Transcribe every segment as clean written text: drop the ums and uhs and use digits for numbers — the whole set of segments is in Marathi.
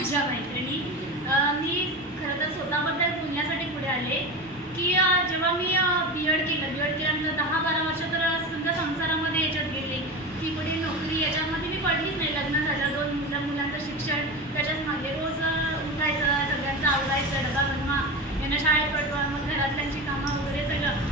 माझ्या मैत्रिणी. मी खरं तर स्वतःबद्दल बोलण्यासाठी पुढे आले की जेव्हा मी बी.एड केल्यानंतर 10-12 वर्ष तर समजा संसारामध्ये याच्यात गेले की पुढे नोकरी याच्यामध्ये मी पडलीच नाही. लग्न झालं, 2 मुलांचं शिक्षण, त्याच्याच मागे रोज उठायचं, सगळ्यांचं आवडायचं, डबा बनवा, यांना शाळेत पाठवा, मग घरातल्यांची कामं वगैरे सगळं.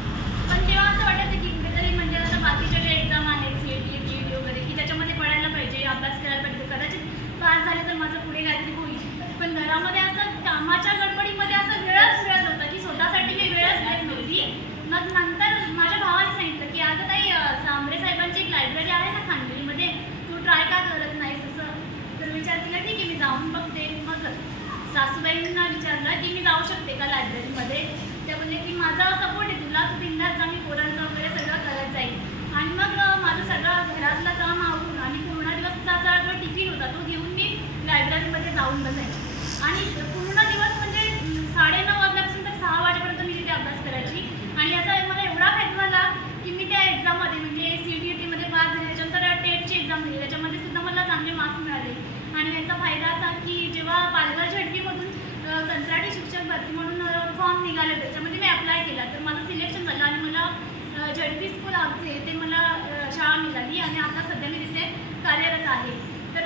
पण तेव्हा असं वाटायचं की कुठेतरी म्हणजे आता बाकीच्या जे एक्झाम आहेत CET, GED वगैरे की त्याच्यामध्ये पडायला पाहिजे, अभ्यास करायला पाहिजे, कदाचित पास झाले तर माझं पुढे काहीतरी होईल. पण घरामध्ये असं कामाच्या गडबडीमध्ये असं वेळच होता की स्वतःसाठी मी वेळच देत नव्हती. मग नंतर माझ्या भावाने सांगितलं की आता ताई सांबरे साहेबांची एक लायब्ररी आहे ना खानदेरीमध्ये, तू ट्राय का करत नाहीस असं. तर विचार केला ठीक आहे मी जाऊन बघते. मग सासूबाईंना विचारलं की मी जाऊ शकते का लायब्ररीमध्ये. त्या बोलले की माझा सपोर्ट आहे तुला, तू बिंदास जा, मी पोरांचं वगैरे सगळं करत जाईल. आणि मग माझं सगळं घरातलं काम आवरून आणि पूर्ण दिवसाचा जो टिफिन होता तो घेऊन मी लायब्ररीमध्ये जाऊन बसायची. आणि पूर्ण दिवस म्हणजे 9:30 वाजल्यापासून तर 6 वाजेपर्यंत मी तिथे अभ्यास करायची. आणि याचा मला एवढा फायदा झाला की मी त्या एक्झाममध्ये म्हणजे CET-मध्ये पास झाले, त्याच्यानंतर टेटची एक्झाम दिली, त्याच्यामध्ये सुद्धा मला चांगले मार्क्स मिळाले. आणि याचा फायदा असा की जेव्हा पालघर झेडपीमधून कंत्राटी शिक्षक भरती म्हणून फॉर्म निघाले, त्याच्यामध्ये मी अप्लाय केला, तर माझं सिलेक्शन झालं आणि मला झेडपी स्कूल आमचे ते मला शाळा मिळाली आणि आता सध्या मी तिथे कार्यरत आहे. तर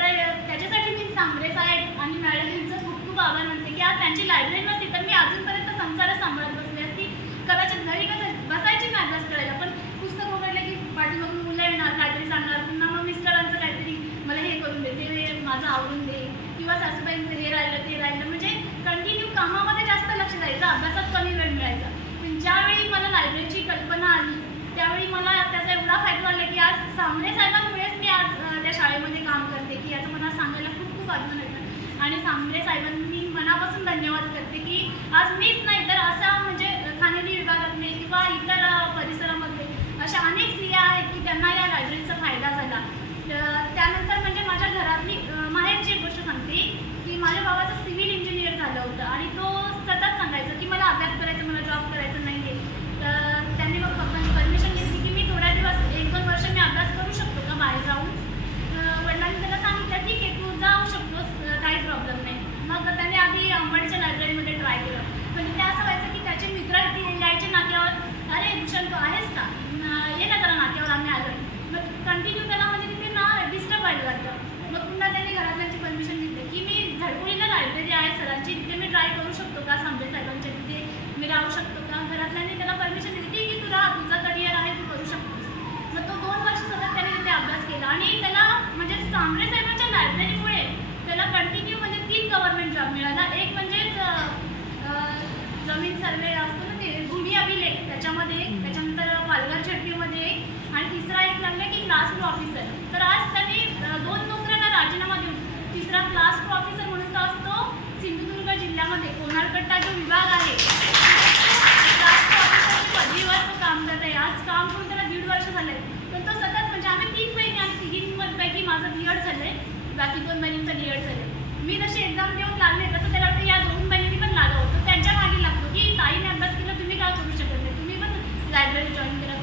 त्याच्यासाठी मी सांबरे साहेब आणि मॅडम यांचं खूप खूप आभार मानते की आज त्यांची लायब्ररी नसती तर मी अजूनपर्यंत संसारच सांभाळत बसले असती. कदाचित घरी कसं बसायची मी अभ्यास करायला, पण पुस्तक उघडलं की पाठीमागून मुलं येणार, काहीतरी सांगणार, पुन्हा मग मिस्टरांचं काहीतरी मला हे करून दे, ते माझं आवरून दे, किंवा सासूबाईंचं हे राहिलं ते राहिलं, म्हणजे कंटिन्यू कामामध्ये जास्त लक्ष द्यायचं, अभ्यासात कमी वेळ मिळायचा. पण ज्यावेळी मला लायब्ररीची कल्पना आली त्यावेळी मला त्याचा एवढा फायदा झाला की आज सांबरे साहेबांमुळेच मी आज त्या शाळेमध्ये काम करते की याचं मला सांगायला खूप खूप अभिमान वाटतं. आणि सांबरे साहेबांनी मनापासून धन्यवाद करते की आज मीच नाही तर असा म्हणजे खानेरी विभागातले किंवा इतर परिसरामधले अशा अनेक स्त्रिया आहेत की त्यांना या लायब्ररीचा फायदा झाला. त्यानंतर म्हणजे माझ्या घरातली माहेरची एक गोष्ट सांगते की माझ्या भावाचं सिव्हिल इंजिनियर झालं होतं आणि तो सतत सांगायचा की मला अभ्यास करायचा, मला जॉब करायचं नाही आहे. तर त्यांनी मग परमिशन घेतली की मी थोड्या दिवस 1-2 वर्ष मी अभ्यास करू शकतो का बाहेर जाऊन. वडिलांनी त्याला सांगितलं ठीक आहे तू जाऊ शकतोस, काही प्रॉब्लेम नाही. मग त्याने आधी अंबाडीच्या लायब्ररीमध्ये ट्राय केलं, पण तिथे असं व्हायचं की त्याचे मित्र यायचे नाक्यावर, अरे भूषण तू आहेस का, ये ना जरा नाक्यावर, आम्ही आलो. मग कंटिन्यू त्याला म्हणजे तिथे ना डिस्टर्ब व्हायला लागलं. मग पुन्हा त्याने घरातल्यांची परमिशन घेतली की मी झडपोळीला लायब्ररी आहे सरांची, तिथे मी ट्राय करू शकतो का, सांबरे साहेबांच्या तिथे मी राहू शकतो का. घरातल्यांनी त्याला परमिशन दिली, ठीक आहे तू राहा, तुझं करिअर आहे, तू करू शकतोस. मग तो 2 वर्ष सतत त्याने तिथे अभ्यास केला आणि त्याला म्हणजे सांबरे साहेबांच्या लायब्ररीमुळे त्याला कंटिन्यू म्हणजे 3 गव्हर्नमेंट जॉब मिळाला. एक म्हणजे जमीन सर्वे असतो ना ते भूमी अभिलेख त्याच्यामध्ये, त्याच्यानंतर पालघर झेडपीमध्ये, आणि तिसरा एक लागला की क्लास 2 ऑफिसर. तर आज त्यांनी 2 नोकऱ्यांना राजीनामा देऊन तिसरा क्लास 2 ऑफिसर म्हणून तो असतो सिंधुदुर्ग जिल्ह्यामध्ये कोणारकट्टा जो विभाग आहे क्लास 2 ऑफिसरची पदवीवर तो काम करत आहे. आज काम करून त्याला 1.5 वर्ष झाले, पण तो सतत म्हणजे आम्ही 3 बहिणी आणि 3घींपैकी माझं B.Ed झालं आहे, बाकी 2 बहिणींचं D.Ed झालं आहे. मी जशी एक्झाम देऊन लागले तसं त्याला वाटतं या 2 बहिणींनी पण लागावं, तर त्यांच्या मागे लागतो की ताईने अभ्यास केला, तुम्ही काय करू शकत नाही, तुम्ही पण लायब्ररी जॉईन करा.